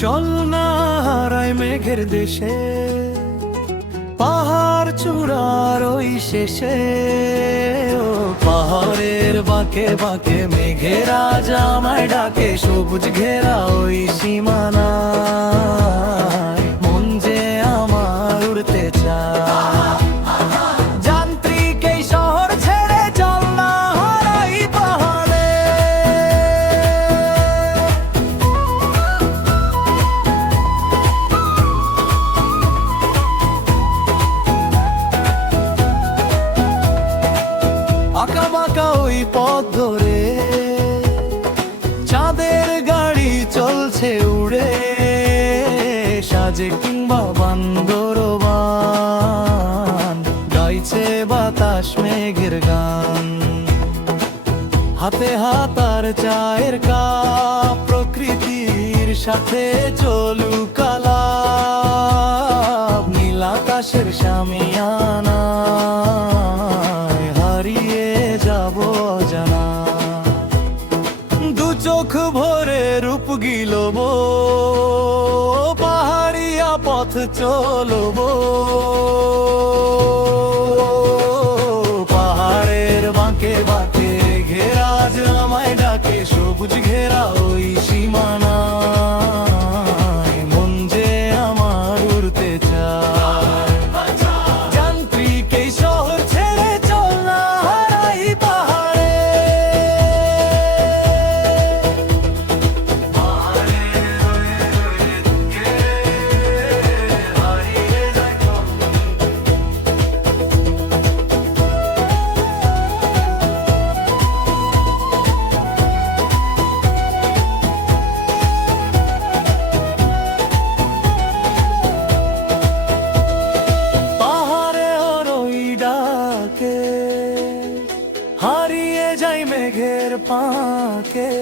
চল না হারাই মেঘের দেশে, পাহাড় চূড়ার ওই শেষে। ও পাহাড়ের বাঁকে বাঁকে মেঘের আজ আমায় ডাকে, সবুজ ঘেরা ওই সীমানায় মন যে আমার উড়তে চায়। যান্ত্রিক এই শহর ছেড়ে চল না হারাই পাহাড়ে। আঁকা বাঁকা ওই পথ ধরে চাঁদের গাড়ি চলছে উড়ে, সাজে কিংবা বান্দরবান গাইছে বাতাস মেঘের গান। হাতে হাত আর চায়ের কাপ, প্রকৃতির সাথে চলুক আলাপ। নীল আকাশের শামিয়ানায় হারিয়ে যাব অজানা। দু চোখ ভরে রূপ গিলব, পাহাড়িয়া পথ চলব। পাহাড়ের বাঁকে বাঁকে ঘেরা আজ আমায় ডাকে, সবুজ ঘেরা ওই সীমানায় মন যে আমার উড়তে চায়। যান্ত্রিক এই শহর ছেড়ে চল না হারাই পাহাড়ে। পাহাড়ে ওর ওই ডাকে হারিয়ে যাই মেঘের পাকে।